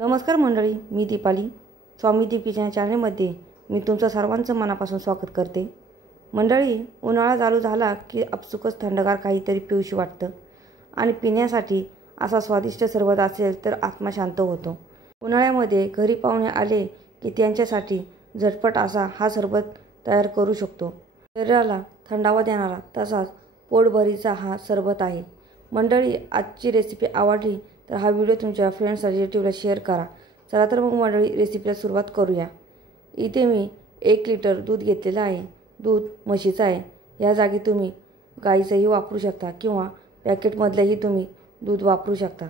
नमस्कार मंडळी, मी दीपाली. स्वामी दीपीच्या चॅनलमध्ये मी तुमचं सर्वांचं मनापासून स्वागत करते. मंडळी, उन्हाळा चालू झाला की आपसुकच थंडगार काहीतरी पिऊशी वाटतं आणि पिण्यासाठी असा स्वादिष्ट सरबत असेल तर आत्मा शांत होतो. उन्हाळ्यामध्ये घरी पाहुणे आले की त्यांच्यासाठी झटपट असा हा सरबत तयार करू शकतो. शरीराला थंडावा देणारा तसाच पोटभरीचा हा सरबत आहे. मंडळी, आजची रेसिपी आवडली तर हा व्हिडिओ तुमच्या फ्रेंड्स रिलेटिव्हला शेअर करा. चला तर मग मंडळी, रेसिपीला सुरुवात करूया. इथे मी 1 लिटर दूध घेतलेलं आहे. दूध म्हशीचं आहे. या जागी तुम्ही गाईचंही वापरू शकता किंवा पॅकेटमधलंही तुम्ही दूध वापरू शकता.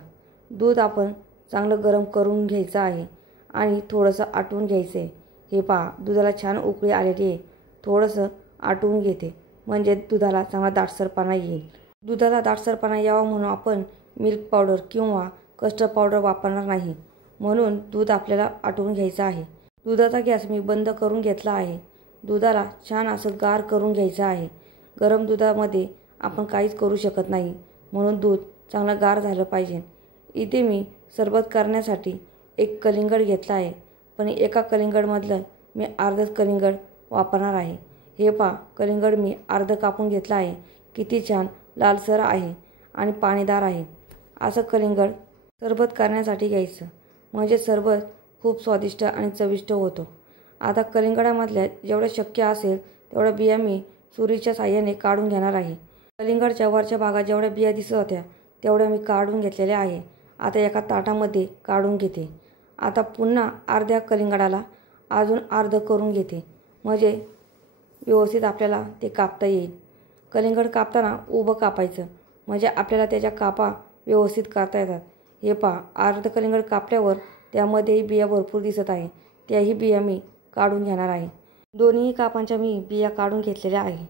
दूध आपण चांगलं गरम करून घ्यायचं आहे आणि थोडंसं आटवून घ्यायचं आहे. हे पहा, दुधाला छान उकळी आलेली आहे. थोडंसं आटवून घेते म्हणजे दुधाला चांगला दाटसरपणा येईल. दुधाला दाटसरपणा यावा म्हणून आपण मिल्क पावडर किंवा कस्टर्ड पावडर वापरणार नाही. म्हणून दूध आपल्याला आटवून घ्यायचं आहे. दुधाचा गॅस मी बंद करून घेतला आहे. दुधाला छान असं गार करून घ्यायचं आहे. गरम दुधामध्ये आपण काहीच करू शकत नाही, म्हणून दूध चांगलं गार झालं पाहिजे. इथे मी सरबत करण्यासाठी 1 कलिंगड घेतला आहे, पण एका कलिंगडमधलं मी अर्धच कलिंगड वापरणार आहे. हे पहा, कलिंगड मी अर्ध कापून घेतला आहे. किती छान लालसर आहे आणि पाणीदार आहे. असं कलिंगड सरबत करण्यासाठी घ्यायचं म्हणजे सरबत खूप स्वादिष्ट आणि चविष्ट होतो. आता कलिंगडामधल्या जेवढ्या शक्य असेल तेवढ्या बिया मी सुरीच्या साहाय्याने काढून घेणार आहे. कलिंगडच्या वरच्या भागात जेवढ्या बिया दिसत होत्या तेवढ्या मी काढून घेतलेल्या आहे. आता एका ताटामध्ये काढून घेते. आता पुन्हा अर्ध्या कलिंगडाला अजून अर्ध करून घेते म्हणजे व्यवस्थित आपल्याला ते कापता येईल. कलिंगड कापताना उभं कापायचं म्हणजे आपल्याला त्याच्या कापा व्यवस्थित करता येतात. हे पहा, अर्ध कलिंगड कापल्यावर त्यामध्येही बिया भरपूर दिसत आहे. त्याही बिया मी काढून घेणार आहे. दोन्ही कापांच्या मी बिया काढून घेतलेल्या आहे.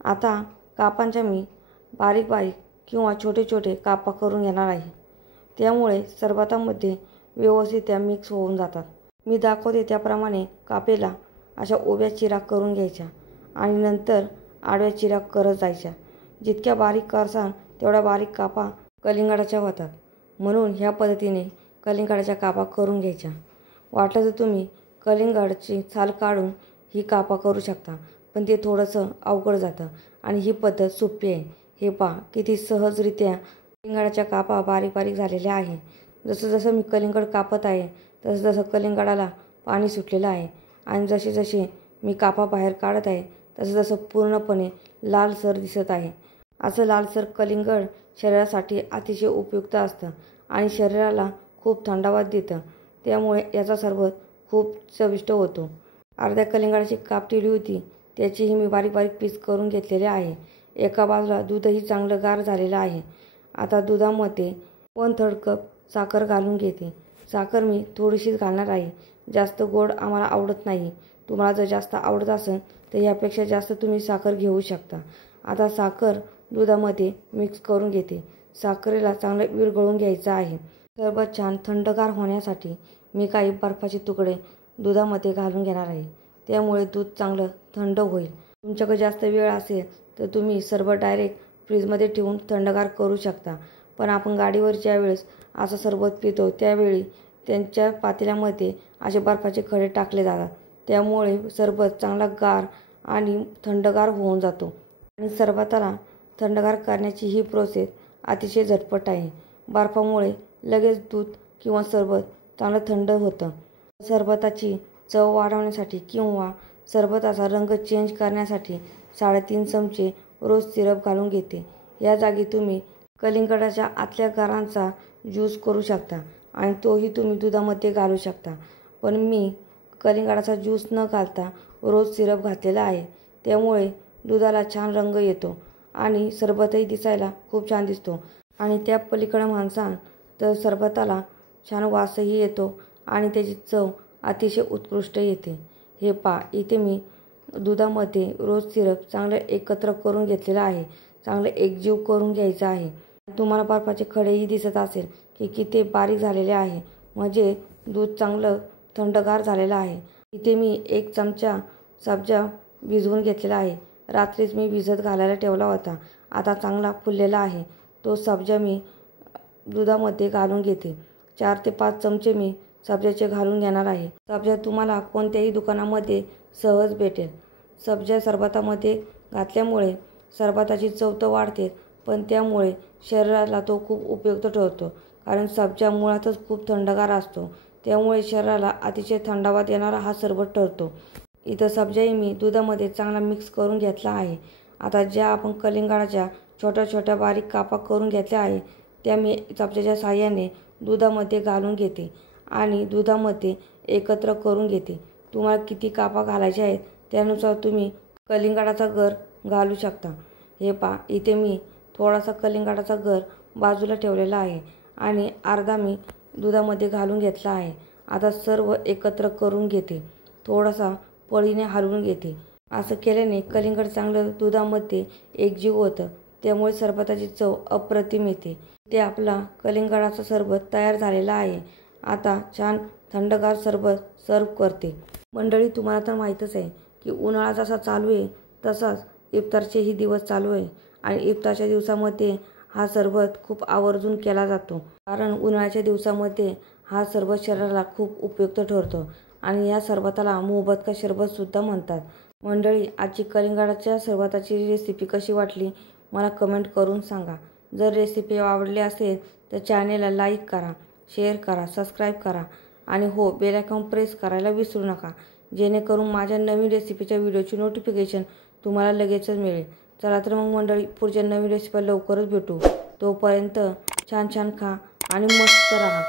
आता कापांच्या मी बारीक बारीक किंवा छोटे छोटे कापा करून घेणार आहे. त्यामुळे सरबतामध्ये व्यवस्थित त्या मिक्स होऊन जातात. मी दाखवते त्याप्रमाणे कापेला अशा उभ्या चिरा करून घ्यायच्या आणि नंतर आडव्या चिरा करत जायच्या. जितक्या बारीक करसाल तेवढ्या बारीक कापा कलिंगडाच्या होतात. म्हणून ह्या पद्धतीने कलिंगडाच्या कापा करून घ्यायच्या. वाटलं तर तुम्ही कलिंगडाची छाल काढून ही कापा करू शकता, पण ते थोडंसं अवघड जातं आणि ही पद्धत सोपी आहे. हे पहा, किती सहजरित्या कलिंगडाच्या कापा बारीक बारीक झालेल्या आहे. जसं जसं मी कलिंगड कापत आहे तसं जसं कलिंगडाला पाणी सुटलेलं आहे आणि जसे जसे मी कापा बाहेर काढत आहे तसं जसं पूर्णपणे लालसर दिसत आहे. असं लालसर कलिंगड शरीरासाठी अतिशय उपयुक्त असतं आणि शरीराला खूप थंडावा देतं. त्यामुळे याचा सरबत खूप चविष्ट होतो. अर्ध्या कलिंगडाची काप ठेवली होती, त्याचीही मी बारीक बारीक पीस करून घेतलेले आहे. एका बाजूला दूधही चांगलं गार झालेलं आहे. आता दुधामध्ये 1/3 कप साखर घालून घेते. साखर मी थोडीशीच घालणार आहे. जास्त गोड आम्हाला आवडत नाही. तुम्हाला जर जास्त आवडत असेल तर यापेक्षा जास्त तुम्ही साखर घेऊ शकता. आता साखर दुधामध्ये मिक्स करून घेते. साखरेला चांगलं विरघळून घ्यायचं आहे. सरबत छान थंडगार होण्यासाठी मी काही बर्फाचे तुकडे दुधामध्ये घालून घेणार आहे. त्यामुळे दूध चांगलं थंड होईल. तुमच्याकडे जास्त वेळ असेल तर तुम्ही सरबत डायरेक्ट फ्रीजमध्ये ठेवून थंडगार करू शकता. पण आपण गाडीवर ज्यावेळेस असं सरबत पितो त्यावेळी त्यांच्या पातेल्यामध्ये असे बर्फाचे खडे टाकले जातात. त्यामुळे सरबत चांगला गार आणि थंडगार होऊन जातो आणि सरबताला थंडगार करण्याची ही प्रोसेस अतिशय झटपट आहे. बर्फामुळे लगेच दूध किंवा सरबत चांगलं थंड होतं. सरबताची चव वाढवण्यासाठी किंवा सरबताचा रंग चेंज करण्यासाठी 3.5 चमचे रोज सिरप घालून घेते. या जागी तुम्ही कलिंगडाच्या आतल्या गारांचा ज्यूस करू शकता आणि तोही तुम्ही दुधामध्ये घालू शकता. पण मी कलिंगडाचा ज्यूस न घालता रोज सिरप घातलेला आहे. त्यामुळे दुधाला छान रंग येतो आणि सरबतही दिसायला खूप छान दिसतो आणि त्या पलीकडे माणसाल तर सरबताला छान वासही येतो आणि त्याची चव अतिशय उत्कृष्ट येते. हे पहा, इथे मी दुधामध्ये रोज सिरप चांगलं एकत्र करून घेतलेलं आहे. चांगलं एकजीव करून घ्यायचं आहे. तुम्हाला बर्फाचे खडेही दिसत असेल की किती बारीक झालेले आहे म्हणजे दूध चांगलं थंडगार झालेलं आहे. इथे मी 1 चमचा सब्जा भिजवून घेतलेला आहे. रात्रीच मी भिजत घालायला ठेवला होता. आता चांगला फुललेला आहे. तो सब्जा मी दुधामध्ये घालून घेते. 4 ते 5 चमचे मी सब्जाचे घालून घेणार आहे। सब्जा तुम्हाला कोणत्याही दुकानामध्ये सहज भेटेल। सब्जा सरबतामध्ये घातल्यामुळे सरबताची चव तर वाढते, पण त्यामुळे शरीराला तो खूप उपयुक्त ठरतो, कारण सब्जा मुळातच खूप थंडगार असतो। त्यामुळे शरीराला अतिशय थंडावा देणारा हा सरबत ठरतो। इथं सब्जाही मी दुधामध्ये चांगला मिक्स करून घेतला आहे। आता ज्या आपण कलिंगडाच्या छोट्या छोट्या बारीक कापा करून घेतल्या आहे, त्या मी चमच्याच्या साहाय्याने दुधामध्ये घालून घेते आणि दुधामध्ये एकत्र करून घेते। तुम्हाला किती कापा घालायचे आहेत त्यानुसार तुम्ही कलिंगडाचा गर घालू शकता। हे पहा, इथे मी थोडासा कलिंगडाचा गर बाजूला ठेवलेला आहे आणि अर्धा मी दुधामध्ये घालून घेतला आहे। आता सर्व एकत्र करून घेते, थोडासा पळीने हलवून घेते। असं केल्याने कलिंगड चांगलं दुधामध्ये एकजीव होतं, त्यामुळे सरबताची चव अप्रतिम येते। ते आपला कलिंगडाचा सरबत तयार झालेला आहे। आता छान थंडगार सरबत सर्व करते। मंडळी, तुम्हाला तर माहीतच आहे की उन्हाळा जसा चालू आहे तसाच इफ्तारचेही दिवस चालू आहे आणि इफ्तारच्या दिवसामध्ये हा सरबत खूप आवर्जून केला जातो, कारण उन्हाळ्याच्या दिवसामध्ये हा सरबत शरीराला खूप उपयुक्त ठरतो आणि या सरबताला मोहब्बत का शरबत सुद्धा म्हणतात। मंडळी, आजची कलिंगडाच्या सरबताची रेसिपी कशी वाटली मला कमेंट करून सांगा। जर रेसिपी आवडली असेल तर चॅनेलला लाईक करा, शेअर करा, सबस्क्राईब करा आणि हो, बेल आयकॉन प्रेस करायला विसरू नका, जेणेकरून माझ्या नवीन रेसिपीच्या व्हिडिओची नोटिफिकेशन तुम्हाला लगेचच मिळेल। चला तर मग मंडळी, पुढच्या नवीन रेसिपी लवकरच भेटू। तोपर्यंत छान छान खा आणि मस्त राहा।